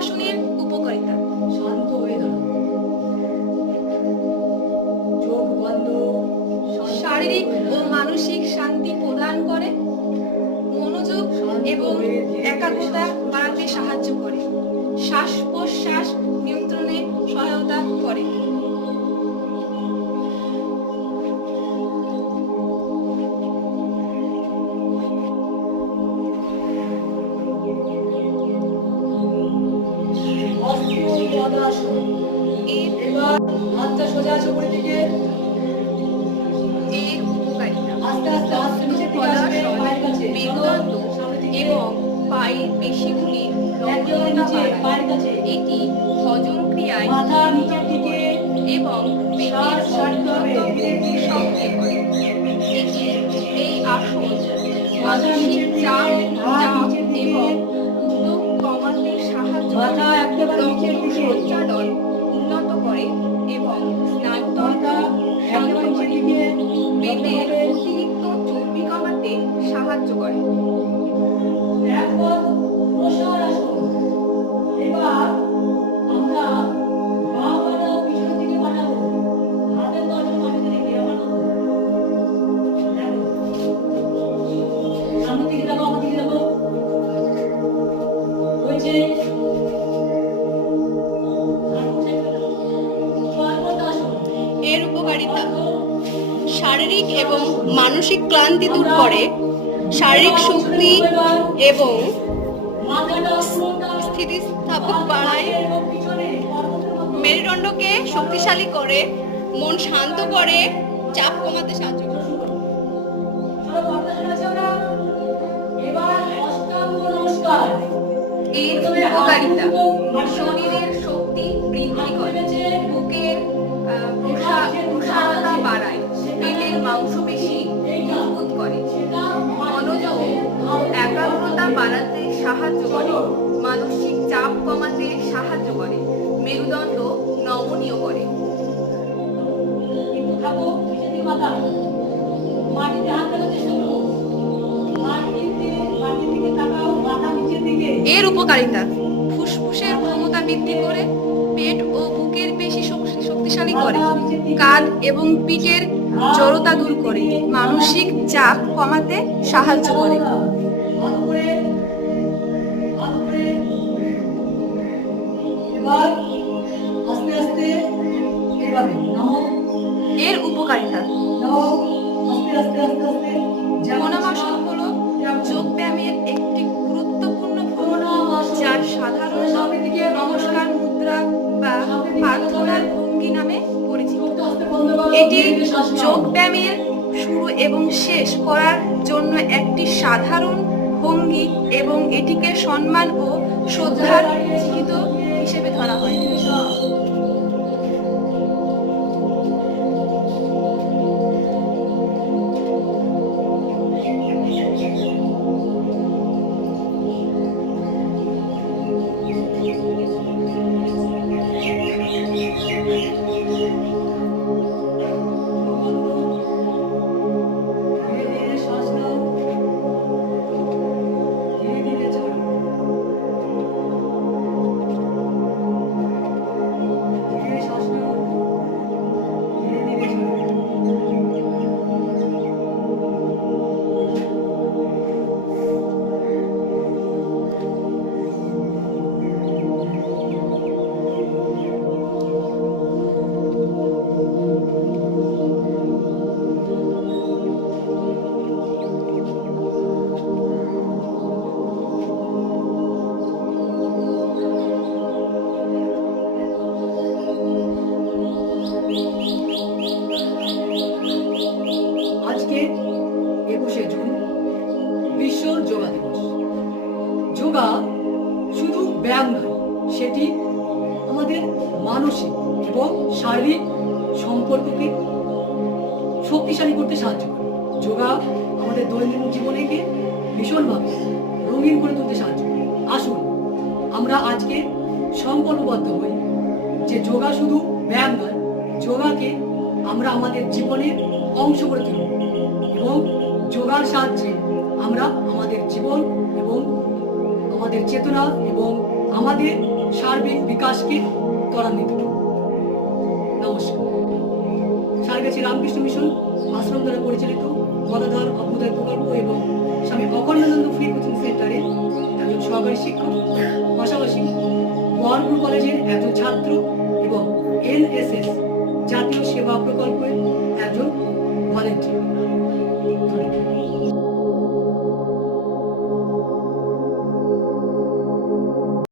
আসনের উপকারিতা। শান্ত হয়ে দাঁড়াও, চোখ বন্ধ। শারীরিক ও মানসিক শান্তি প্রদান করে, মনোযোগ এবং একাগ্রতা বাড়াতে সাহায্য করে, শ্বাস প্রশ্বাস নিয়ন্ত্রণে সহায়তা করে। এবার হাতটা সোজা আছে উপরের দিকে। এর উপকারিতা: আস্তে আস্তে আস্তে নিচে দিকে আসবে, পায়ের কাছে মেরুদণ্ড এবং পায়ের পেশিগুলি একেবারে নিচে পায়ের কাছে। এটি হজম ক্রিয়ায় মাথা নিচের দিকে এবং শ্বাস ছাড়তে হবে, ধীরে ধীরে। সক্রিয় করে। এই আসন মাথা মানসিক নিচের চাপ দিকে, হাত নিচের দিকে। এবং উদ্বেগ কমাতে সাহায্য মাথা করে, একেবারে নিচের রক্ত দিকে। সঞ্চালন উন্নত করে এবং স্নায়ুতন্ত্র মাথা শান্ত একেবারে করে, নিচের দিকে। পেটের অতিরিক্ত চর্বি কমাতে সাহায্য করে। এখন প্রসার আসন। এবার আমরা বাঁ পাটা পিছনের দিকে পাঠাবো, হাতের তর্জন মাটিতে রেখে। আমার মতো দেখো, সামনের দিকে দেখো, আমার দিকে দেখো। হয়েছে। এর উপকারিতা: শারীরিক এবং মানসিক ক্লান্তি দূর করে, শারীরিক শক্তি এবং স্থিতিস্থাপক বাড়ায়, মেরুদণ্ডকে শক্তিশালী করে, মন শান্ত করে, চাপ কমাতে সাহায্য করে। এবার অষ্টাঙ্গ নমস্কার। এর উপকারিতা: শরীরের শক্তি বৃদ্ধি করে, বুকের প্রসারতা বাড়ায়, পেটের মাংসপেশি মজবুত করে, মনোযোগ ও একাগ্রতা বাড়াতে সাহায্য করে, মানসিক চাপ কমাতে সাহায্য করে, মেরুদণ্ড নমনীয় করে। একটু থাকো, নিচের দিকে মাথা, মাটিতে হাত দেওয়ার চেষ্টা করো। মাটির দিকে তাকাও, মাথা নিচের দিকে। এর উপকারিতা: ফুসফুসের ক্ষমতা বৃদ্ধি করে, পেট ও বুকের পেশি শক্তিশালী করে, কাঁধ এবং পিঠের জড়তা দূর করে, মানসিক চাপ কমাতে সাহায্য করে। হাত উপরে, হাত উপরে। এবার আস্তে আস্তে এইভাবে নাও, এর উপকারিতা: নাও, আস্তে আস্তে আস্তে আস্তে। মনোবাসন হলো যোগ ব্যায়ামের একটি গুরুত্বপূর্ণ ভূমিকা, যার সাধারণ নমস্কার মুদ্রা বা প্রার্থনার ভঙ্গি নামে পরিচিত। এটি যোগ ব্যায়ামের শুরু এবং শেষ করার জন্য একটি সাধারণ ভঙ্গি এবং এটিকে সম্মান ও শ্রদ্ধার চিহ্ন হিসেবে ধরা হয়। ধীরে ধীরে শ্বাস নাও, ধীরে ধীরে ছাড়ো। ধীরে শ্বাস নাও, ধীরে ধীরে ছাড়ো। আজকে 21শে জুন বিশ্ব যোগা দিবস। যোগা শুধু ব্যায়াম নয়, সেটি আমাদের মানসিক এবং শারীরিক সম্পর্ককে শক্তিশালী করতে সাহায্য করে। যোগা আমাদের দৈনন্দিন জীবনকে ভীষণভাবে রঙিন করে তুলতে সাহায্য করে। আসুন আমরা আজকে সংকল্পবদ্ধ হই যে যোগা শুধু ব্যায়াম নয়, যোগাকে আমরা আমাদের জীবনের অংশ করে তুলব এবং যোগার সাহায্যে আমরা আমাদের জীবন এবং আমাদের চেতনা এবং আমাদের সার্বিক বিকাশকে ত্বরান্বিত করুন। নমস্কার। সারগাছি রামকৃষ্ণ মিশন আশ্রম দ্বারা পরিচালিত গদাধর অভ্যুদয় প্রকল্প এবং স্বামী অখণ্ডানন্দ ফ্রি কোচিং সেন্টারের একজন সহকারী শিক্ষক, পাশাপাশি বহরমপুর কলেজের একজন ছাত্র এবং এনএসএস জাতীয় সেবা প্রকল্পের একজন ভলেন্টিয়ার। ধন্যবাদ।